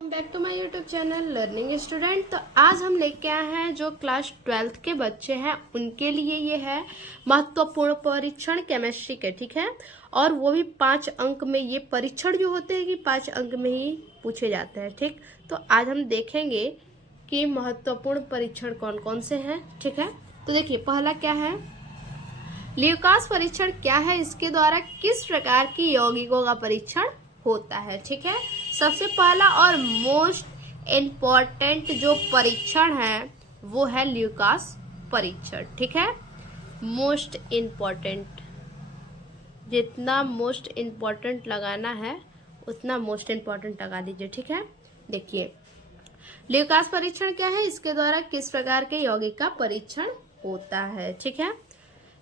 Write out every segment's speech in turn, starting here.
Back to my YouTube channel learning student. तो आज हम लेके आए हैं जो क्लास 12th के बच्चे हैं उनके लिए ये है महत्वपूर्ण परीक्षण केमिस्ट्री के, ठीक है। और वो भी 5 अंक में। ये परीक्षण जो होते हैं कि 5 अंक में ही पूछे जाते हैं, ठीक। तो आज हम देखेंगे कि महत्वपूर्ण परीक्षण कौन कौन से हैं, ठीक है। तो देखिए पहला क्या है, ल्यूकास परीक्षण क्या है, इसके द्वारा किस प्रकार की यौगिकों का परीक्षण होता है, ठीक है। सबसे पहला और मोस्ट इम्पॉर्टेंट जो परीक्षण है वो है ल्यूकास परीक्षण, ठीक है। मोस्ट इम्पॉर्टेंट, जितना मोस्ट इम्पॉर्टेंट लगाना है उतना मोस्ट इम्पॉर्टेंट लगा दीजिए, ठीक है। देखिए ल्यूकास परीक्षण क्या है, इसके द्वारा किस प्रकार के यौगिक का परीक्षण होता है, ठीक है।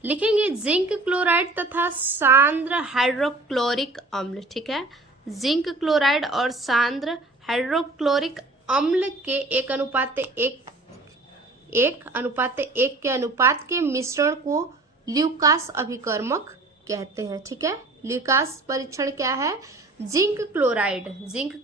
लिखेंगे जिंक क्लोराइड तथा सांद्र हाइड्रोक्लोरिक अम्ल, ठीक है। जिंक क्लोराइड और सांद्र हाइड्रोक्लोरिक अम्ल के एक अनुपात एक के अनुपात के मिश्रण को ल्यूकास अभिकर्मक कहते हैं, ठीक है। ल्यूकास परीक्षण क्या है, जिंक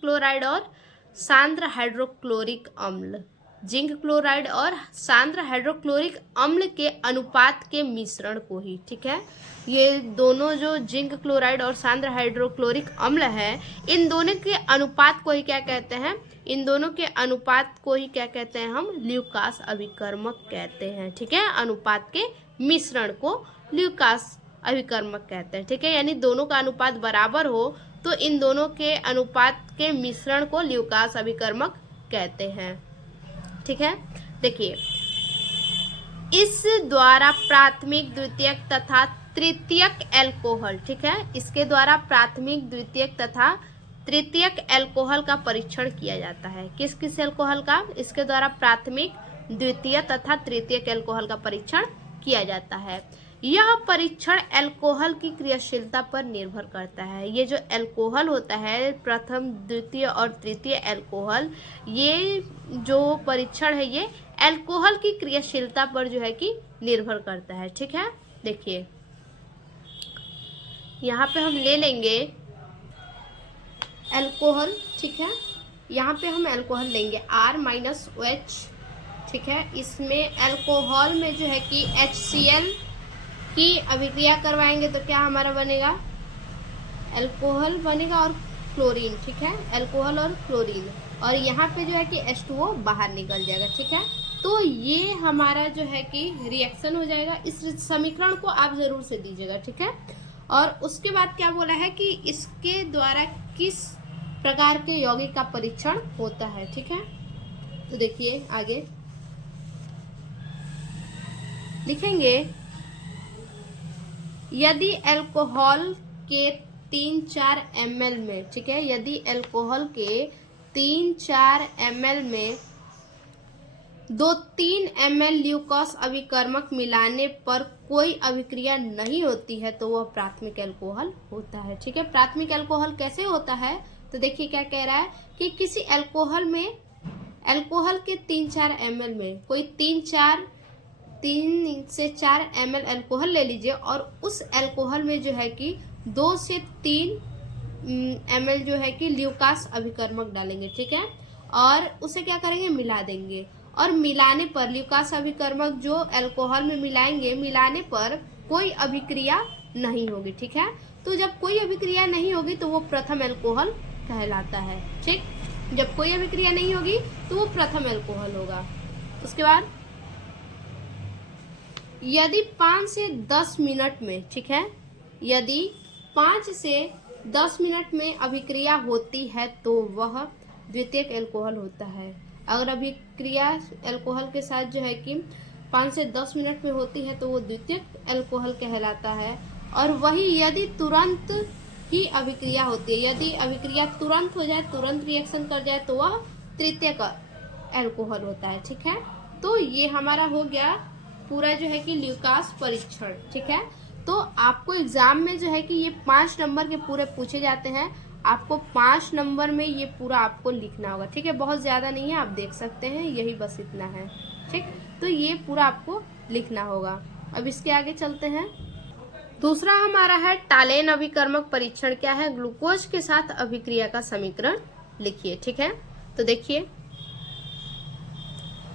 क्लोराइड और सांद्र हाइड्रोक्लोरिक अम्ल, जिंक क्लोराइड और सांद्र हाइड्रोक्लोरिक अम्ल के अनुपात के मिश्रण को ही, ठीक है। ये दोनों जो जिंक क्लोराइड और सांद्र हाइड्रोक्लोरिक अम्ल है, इन दोनों के अनुपात को ही क्या कहते हैं, इन दोनों के अनुपात को ही क्या कहते हैं, हम ल्यूकास अभिकर्मक कहते हैं, ठीक है। अनुपात के मिश्रण को ल्यूकास अभिकर्मक कहते हैं, ठीक है। यानी दोनों का अनुपात बराबर हो तो इन दोनों के अनुपात के मिश्रण को ल्यूकास अभिकर्मक कहते हैं, ठीक है। देखिए इस द्वारा प्राथमिक, द्वितीयक तथा तृतीयक एल्कोहल, ठीक है, इसके द्वारा प्राथमिक, द्वितीयक तथा तृतीयक एल्कोहल का परीक्षण किया जाता है। किस किस एल्कोहल का, इसके द्वारा प्राथमिक, द्वितीय तथा तृतीयक एल्कोहल का परीक्षण किया जाता है। यह परीक्षण एल्कोहल की क्रियाशीलता पर निर्भर करता है। ये जो एल्कोहल होता है, प्रथम, द्वितीय और तृतीय एल्कोहल, ये जो परीक्षण है ये एल्कोहल की क्रियाशीलता पर जो है कि निर्भर करता है, ठीक है। देखिए यहाँ पे हम ले लेंगे एल्कोहल, ठीक है। यहाँ पे हम एल्कोहल लेंगे R-OH, ठीक है। इसमें एल्कोहल में जो है कि HCl की अभिक्रिया करवाएंगे तो क्या हमारा बनेगा, एल्कोहल बनेगा और क्लोरीन, ठीक है, एल्कोहल और क्लोरीन। और यहाँ पे जो है कि H2O बाहर निकल जाएगा, ठीक है। तो ये हमारा जो है कि रिएक्शन हो जाएगा। इस समीकरण को आप जरूर से दीजिएगा, ठीक है। और उसके बाद क्या बोला है कि इसके द्वारा किस प्रकार के यौगिक का परीक्षण होता है, ठीक है। तो देखिए आगे लिखेंगे, यदि अल्कोहल के 3-4 ml में, ठीक है, यदि अल्कोहल के 3-4 ml में 2-3 ml ल्यूकास अभिकर्मक मिलाने पर कोई अभिक्रिया नहीं होती है तो वह प्राथमिक अल्कोहल होता है, ठीक है। प्राथमिक अल्कोहल कैसे होता है, तो देखिए क्या कह रहा है कि किसी अल्कोहल में, अल्कोहल के 3-4 ml में कोई 3 से 4 ml अल्कोहल ले लीजिए और उस अल्कोहल में जो है कि 2 से 3 ml जो है कि ल्यूकास अभिकर्मक डालेंगे, ठीक है। और उसे क्या करेंगे, मिला देंगे। और मिलाने पर ल्यूकास अभिकर्मक जो अल्कोहल में मिलाएंगे, मिलाने पर कोई अभिक्रिया नहीं होगी, ठीक है। तो जब कोई अभिक्रिया नहीं होगी तो वो प्रथम अल्कोहल कहलाता है, ठीक। जब कोई अभिक्रिया नहीं होगी तो वो प्रथम अल्कोहल होगा। उसके बाद यदि 5 से 10 मिनट में, ठीक है, यदि 5 से 10 मिनट में अभिक्रिया होती है तो वह द्वितीयक अल्कोहल होता है। अगर अभिक्रिया अल्कोहल के साथ जो है कि 5 से 10 मिनट में होती है तो वो द्वितीयक अल्कोहल कहलाता है। और वही यदि तुरंत ही अभिक्रिया होती है, यदि अभिक्रिया तुरंत हो जाए, तुरंत रिएक्शन कर जाए तो वह तृतीयक अल्कोहल होता है, ठीक है। तो ये हमारा हो गया पूरा जो है कि ल्यूकास परीक्षण, ठीक है। तो आपको एग्जाम में जो है कि ये 5 नंबर के पूरे पूछे जाते हैं। आपको 5 नंबर में ये पूरा आपको लिखना होगा, ठीक है। बहुत ज़्यादा नहीं है, आप देख सकते हैं, यही बस इतना है, ठीक। तो ये पूरा आपको लिखना होगा। अब इसके आगे चलते हैं। दूसरा हमारा है टालेन अभिकर्मक परीक्षण क्या है, ग्लूकोज के साथ अभिक्रिया का समीकरण लिखिए, ठीक है। तो देखिए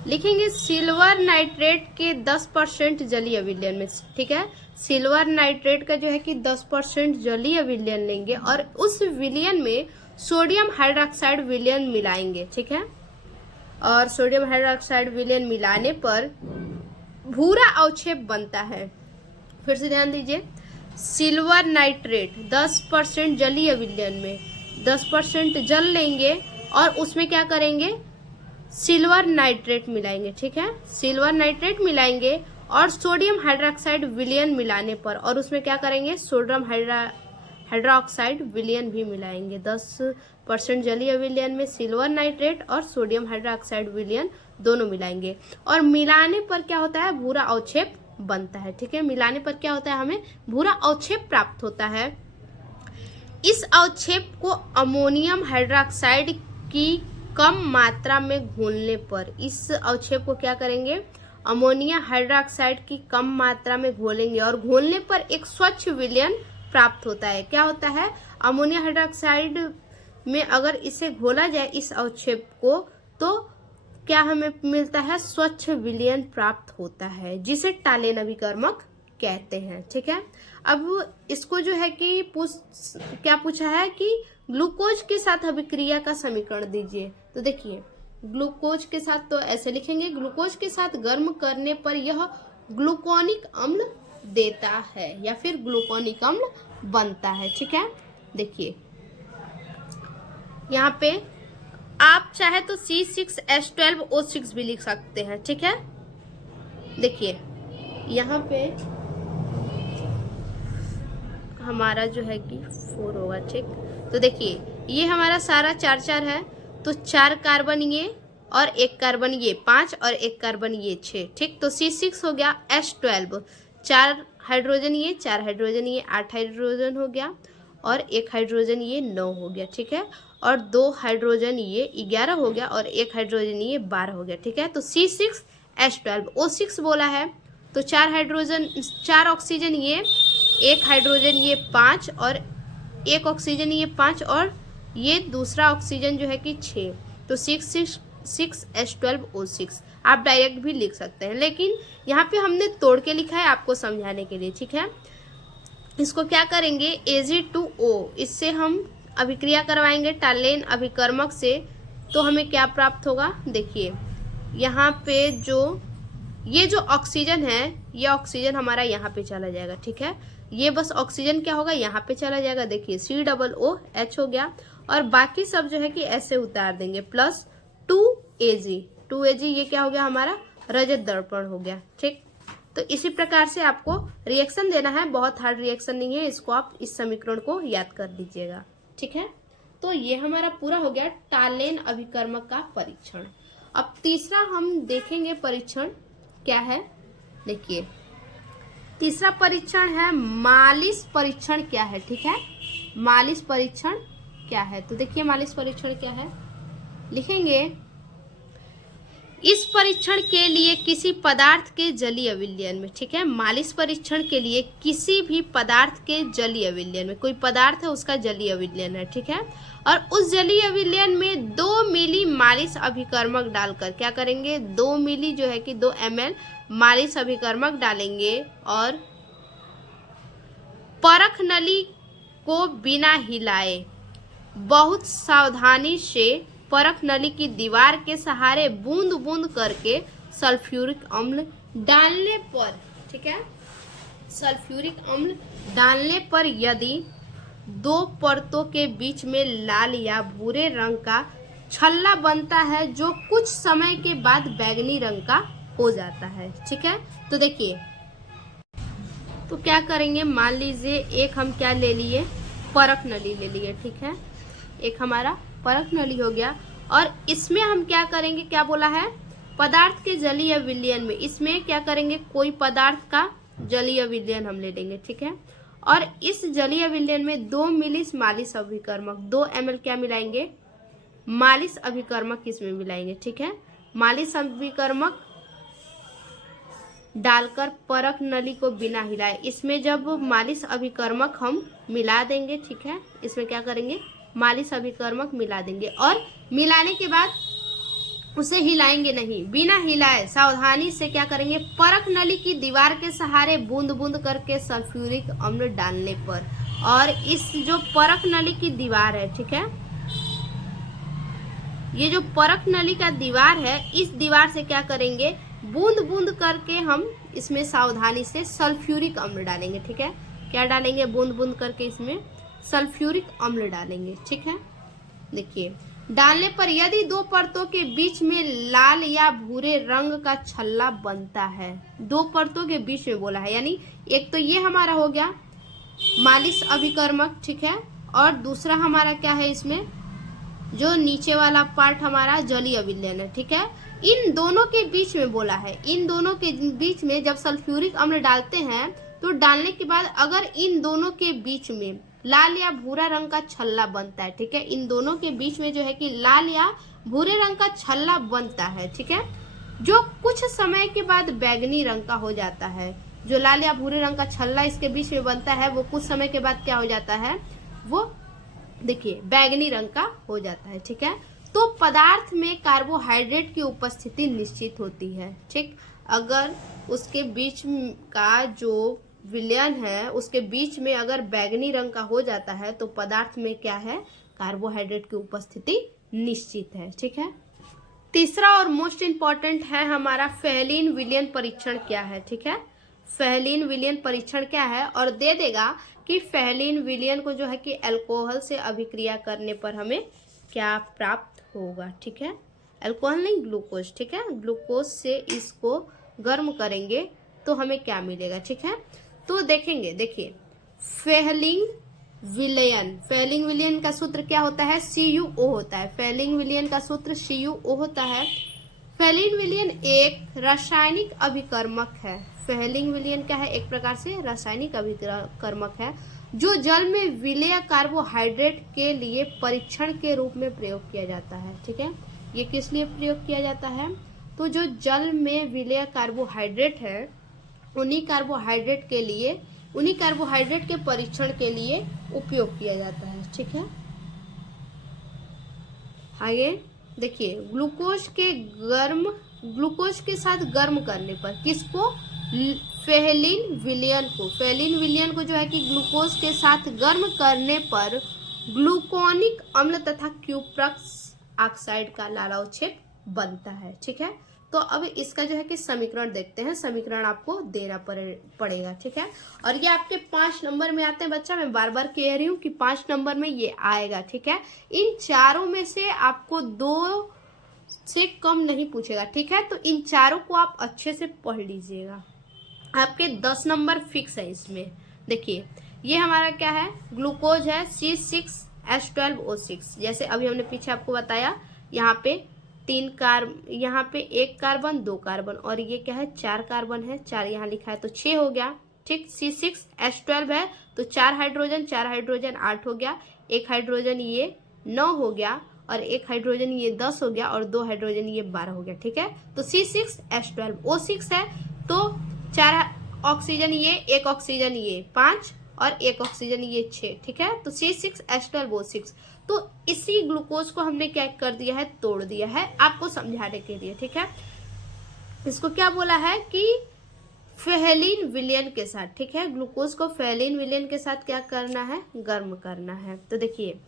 लिखेंगे सिल्वर नाइट्रेट के 10% जलीय विलयन में, ठीक है। सिल्वर नाइट्रेट का जो है कि 10% जलीय विलयन लेंगे और उस विलयन में सोडियम हाइड्रोक्साइड विलयन मिलाएंगे, ठीक है। और सोडियम हाइड्रोक्साइड विलयन मिलाने पर भूरा अवक्षेप बनता है। फिर से ध्यान दीजिए, सिल्वर नाइट्रेट 10% जलीय विलयन में 10% जल लेंगे और उसमें क्या करेंगे, सिल्वर नाइट्रेट मिलाएंगे, ठीक है। सिल्वर नाइट्रेट मिलाएंगे और सोडियम हाइड्रोक्साइड विलयन मिलाने पर, और उसमें क्या करेंगे, सोडियम हाइड्रोक्साइड विलयन भी मिलाएंगे। 10% जलीय विलयन में सिल्वर नाइट्रेट और सोडियम हाइड्रोक्साइड विलयन दोनों मिलाएंगे और मिलाने पर क्या होता है, भूरा अवक्षेप बनता है, ठीक है। मिलाने पर क्या होता है, हमें भूरा अवक्षेप प्राप्त होता है। इस अवक्षेप को अमोनियम हाइड्रोक्साइड की कम मात्रा में घोलने पर, इस अवक्षेप को क्या करेंगे, अमोनिया हाइड्रोक्साइड की कम मात्रा में घोलेंगे और घोलने पर एक स्वच्छ विलयन प्राप्त होता है। क्या होता है, अमोनिया हाइड्रोक्साइड में अगर इसे घोला जाए इस अवक्षेप को, तो क्या हमें मिलता है, स्वच्छ विलयन प्राप्त होता है, जिसे टालेन अभिकर्मक कहते हैं, ठीक है। अब इसको जो है कि क्या पूछा है कि ग्लूकोज के साथ अभिक्रिया का समीकरण दीजिए। तो देखिए ग्लूकोज के साथ तो ऐसे लिखेंगे, ग्लूकोज के साथ गर्म करने पर यह ग्लूकोनिक अम्ल देता है या फिर ग्लूकोनिक अम्ल बनता है, ठीक है। देखिए यहाँ पे आप चाहे तो C6H12O6 भी लिख सकते हैं, ठीक है। देखिए यहाँ पे हमारा जो है कि 4 होगा, ठीक। तो देखिए ये हमारा सारा 4 है, तो 4 कार्बन ये और 1 कार्बन ये 5 और 1 कार्बन ये 6, ठीक। तो C6 हो गया, H12 4 हाइड्रोजन ये 4 हाइड्रोजन ये 8 हाइड्रोजन हो गया और 1 हाइड्रोजन ये 9 हो गया, ठीक है। और 2 हाइड्रोजन ये 11 हो गया और 1 हाइड्रोजन ये 12 हो गया, ठीक है। तो C6H12O6 बोला है, तो 4 हाइड्रोजन 4 ऑक्सीजन ये 1 हाइड्रोजन ये 5 और 1 ऑक्सीजन ये 5 और ये दूसरा ऑक्सीजन जो है कि 6, तो 6H12O6 आप डायरेक्ट भी लिख सकते हैं, लेकिन यहाँ पे हमने तोड़ के लिखा है आपको समझाने के लिए, ठीक है। इसको क्या करेंगे, Ag2O, इससे हम अभिक्रिया करवाएंगे टालेन अभिकर्मक से, तो हमें क्या प्राप्त होगा। देखिए यहाँ पे ये जो ऑक्सीजन है, ये ऑक्सीजन हमारा यहाँ पे चला जाएगा, ठीक है। ये बस ऑक्सीजन क्या होगा, यहाँ पे चला जाएगा, देखिए COOH हो गया और बाकी सब जो है कि ऐसे उतार देंगे, प्लस 2Ag ये क्या हो गया, हमारा रजत दर्पण हो गया, ठीक। तो इसी प्रकार से आपको रिएक्शन देना है, बहुत हार्ड रिएक्शन नहीं है, इसको आप इस समीकरण को याद कर लीजिएगा, ठीक है। तो ये हमारा पूरा हो गया टालेन अभिकर्मक का परीक्षण। अब तीसरा हम देखेंगे परीक्षण क्या है। देखिए तीसरा परीक्षण है मालिस परीक्षण क्या है, ठीक है। मालिस परीक्षण क्या है, तो देखिए मालिस परीक्षण क्या है, लिखेंगे इस परीक्षण के लिए किसी पदार्थ के जलीय विलयन में, ठीक है। मालिस परीक्षण के लिए किसी भी पदार्थ के जलीय विलयन में, कोई पदार्थ है उसका जलीय विलयन है, ठीक है। और उस जलीय विलयन में 2 मिली मालिस अभिकर्मक डालकर क्या करेंगे, 2 मिली जो है कि 2 ml मालिस अभिकर्मक डालेंगे और परख नली को बिना हिलाए बहुत सावधानी से परख नली की दीवार के सहारे बूंद बूंद करके सल्फ्यूरिक अम्ल डालने पर, ठीक है, सल्फ्यूरिक अम्ल डालने पर यदि 2 परतों के बीच में लाल या भूरे रंग का छल्ला बनता है जो कुछ समय के बाद बैंगनी रंग का हो जाता है, ठीक है। तो देखिए तो क्या करेंगे, मान लीजिए एक हम क्या ले लिए, परख नली ले लिए, ठीक है। एक हमारा परख नली हो गया और इसमें हम क्या करेंगे, क्या बोला है, पदार्थ के जलीय विलयन में, इसमें क्या करेंगे, कोई पदार्थ का जलीय विलयन हम ले लेंगे, ठीक है। और इस जलीय विलयन में 2 मिली मालिस अभिकर्मक, 2 ml क्या मिलाएंगे, मालिस अभिकर्मक इसमें मिलाएंगे, ठीक है। मालिस अभिकर्मक डालकर परख नली को बिना हिलाए, इसमें जब मालिस अभिकर्मक हम मिला देंगे, ठीक है, इसमें क्या करेंगे, मालिश अभिकर्मक मिला देंगे और मिलाने के बाद उसे हिलाएंगे नहीं, बिना हिलाए सावधानी से क्या करेंगे, परख नली की दीवार के सहारे बूंद बूंद करके सल्फ्यूरिक अम्ल डालने पर, और इस जो परख नली की दीवार है, ठीक है, ये जो परख नली का दीवार है, इस दीवार से क्या करेंगे, बूंद बूंद करके हम इसमें सावधानी से सल्फ्यूरिक अम्ल डालेंगे। ठीक है, क्या डालेंगे, बूंद बूंद करके इसमें सल्फ्यूरिक अम्ल डालेंगे। ठीक है, देखिए डालने पर यदि दो परतों के बीच में लाल या भूरे रंग का छल्ला बनता है, दो परतों के बीच में बोला है, यानी एक तो ये हमारा हो गया मालिश अभिकर्मक, ठीक है, और दूसरा हमारा क्या है, इसमें जो नीचे वाला पार्ट हमारा जलीय विलयन है। ठीक है, इन दोनों के बीच में बोला है, इन दोनों के बीच में जब सल्फ्यूरिक अम्ल डालते हैं तो डालने के बाद अगर इन दोनों के बीच में लाल या भूरा रंग का छल्ला बनता है, ठीक है, इन दोनों के बीच में जो है कि लाल या भूरे रंग का छल्ला बनता है, ठीक है, जो कुछ समय के बाद बैगनी रंग का हो जाता है, जो लाल या भूरे रंग का छल्ला इसके बीच में बनता है वो कुछ समय के बाद क्या हो जाता है, वो देखिए बैगनी रंग का हो जाता है। ठीक है, तो पदार्थ में कार्बोहाइड्रेट की उपस्थिति निश्चित होती है। ठीक, अगर उसके बीच का जो विलयन है उसके बीच में अगर बैगनी रंग का हो जाता है तो पदार्थ में क्या है, कार्बोहाइड्रेट की उपस्थिति निश्चित है। ठीक है, तीसरा और मोस्ट इंपॉर्टेंट है हमारा फेहलीन विलयन परीक्षण क्या है। ठीक है, फेहलीन विलयन परीक्षण क्या है, और दे देगा कि फेहलीन विलयन को जो है कि अल्कोहल से अभिक्रिया करने पर हमें क्या प्राप्त होगा। ठीक है, अल्कोहल नहीं, ग्लूकोज। ठीक है, ग्लूकोज से इसको गर्म करेंगे तो हमें क्या मिलेगा। ठीक है, तो देखेंगे, देखिए फेहलिंग विलयन का सूत्र क्या होता है, CuO होता है। फेहलिंग विलयन का सूत्र CuO होता है। फेहलिन विलयन एक रासायनिक अभिकर्मक है। फेहलिंग विलयन क्या है, एक प्रकार से रासायनिक अभिकर्मक है जो जल में विलेय कार्बोहाइड्रेट के लिए परीक्षण के रूप में प्रयोग किया जाता है। ठीक है, ये किस लिए प्रयोग किया जाता है, तो जो जल में विलेय कार्बोहाइड्रेट है उन्हीं कार्बोहाइड्रेट के परीक्षण के लिए उपयोग किया जाता है। ठीक है, आगे देखिए ग्लूकोज के साथ गर्म करने पर किसको, फेहलिन विलयन को जो है कि ग्लूकोज के साथ गर्म करने पर ग्लूकोनिक अम्ल तथा क्यूप्रस ऑक्साइड का लाल अवक्षेप बनता है। ठीक है, तो अब इसका जो है कि समीकरण देखते हैं, समीकरण आपको देना पड़ेगा। ठीक है, और ये आपके 5 नंबर में आते हैं बच्चा, मैं बार बार कह रही हूँ कि 5 नंबर में ये आएगा। ठीक है, इन चारों में से आपको 2 से कम नहीं पूछेगा। ठीक है, तो इन चारों को आप अच्छे से पढ़ लीजिएगा, आपके 10 नंबर फिक्स है इसमें। देखिए ये हमारा क्या है, ग्लूकोज है C6H12O6, जैसे अभी हमने पीछे आपको बताया, यहाँ पे 1 कार्बन 2 कार्बन, और ये क्या है 4 कार्बन है, 4 यहाँ लिखा है तो 6 हो गया। ठीक, C6H12 है तो 4 हाइड्रोजन 8 हो गया, 1 हाइड्रोजन ये 9 हो गया, और 1 हाइड्रोजन ये 10 हो गया, और 2 हाइड्रोजन ये 12 हो गया। ठीक है, तो C6H12O6 है तो 4 ऑक्सीजन ये, 1 ऑक्सीजन ये 5, और 1 ऑक्सीजन ये 6। ठीक है, तो C6H12O6, तो इसी ग्लूकोज को हमने क्या कर दिया है, तोड़ दिया है आपको समझाने के लिए। ठीक है, इसको क्या बोला है कि फेहलिन विलयन के साथ, ठीक है, ग्लूकोज को फेहलिन विलयन के साथ क्या करना है, गर्म करना है। तो देखिए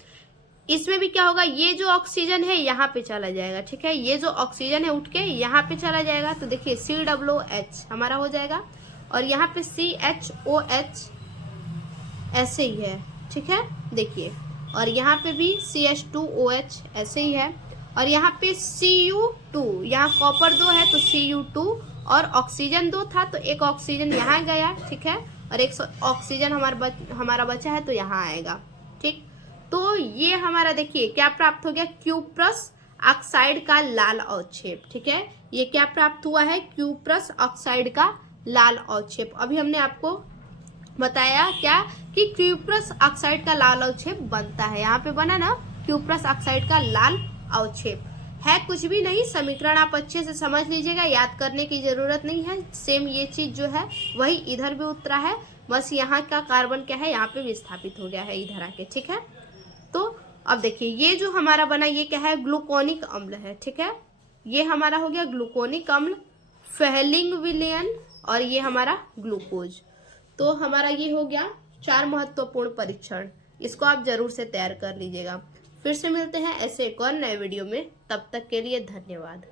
इसमें भी क्या होगा, ये जो ऑक्सीजन है यहाँ पे चला जाएगा। ठीक है, ये जो ऑक्सीजन है उठ के यहाँ पे चला जाएगा, तो देखिए COOH हमारा हो जाएगा, और यहाँ पे CHOH ऐसे ही है। ठीक है, देखिए, और यहाँ पे भी CH2OH ऐसे ही है, और यहाँ पे Cu2, यहाँ कॉपर 2 है तो Cu2, और ऑक्सीजन 2 था तो 1 ऑक्सीजन यहाँ गया। ठीक है, और 1 ऑक्सीजन हमारा बचा है तो यहाँ आएगा। ठीक, तो ये हमारा देखिए क्या प्राप्त हो गया, क्यूप्रस ऑक्साइड का लाल अवक्षेप। ठीक है, ये क्या प्राप्त हुआ है, क्यूप्रस ऑक्साइड का लाल अवक्षेप। अभी हमने आपको बताया क्या कि क्यूप्रस ऑक्साइड का लाल अवक्षेप बनता है, यहाँ पे बना ना क्यूप्रस ऑक्साइड का लाल अवक्षेप, है कुछ भी नहीं। समीकरण आप अच्छे से समझ लीजिएगा, याद करने की जरूरत नहीं है। सेम ये चीज जो है वही इधर भी उतरा है, बस यहाँ का कार्बन क्या है यहाँ पे विस्थापित हो गया है इधर आके। ठीक है, तो अब देखिए ये जो हमारा बना ये क्या है, ग्लूकोनिक अम्ल है, ठीक है। ये हमारा हो गया ग्लूकोनिक अम्ल, फेलिंग विलेन, और ये हमारा ग्लूकोज। तो हमारा ये हो गया 4 महत्वपूर्ण परीक्षण, इसको आप जरूर से तैयार कर लीजिएगा। फिर से मिलते हैं ऐसे एक और नए वीडियो में, तब तक के लिए धन्यवाद।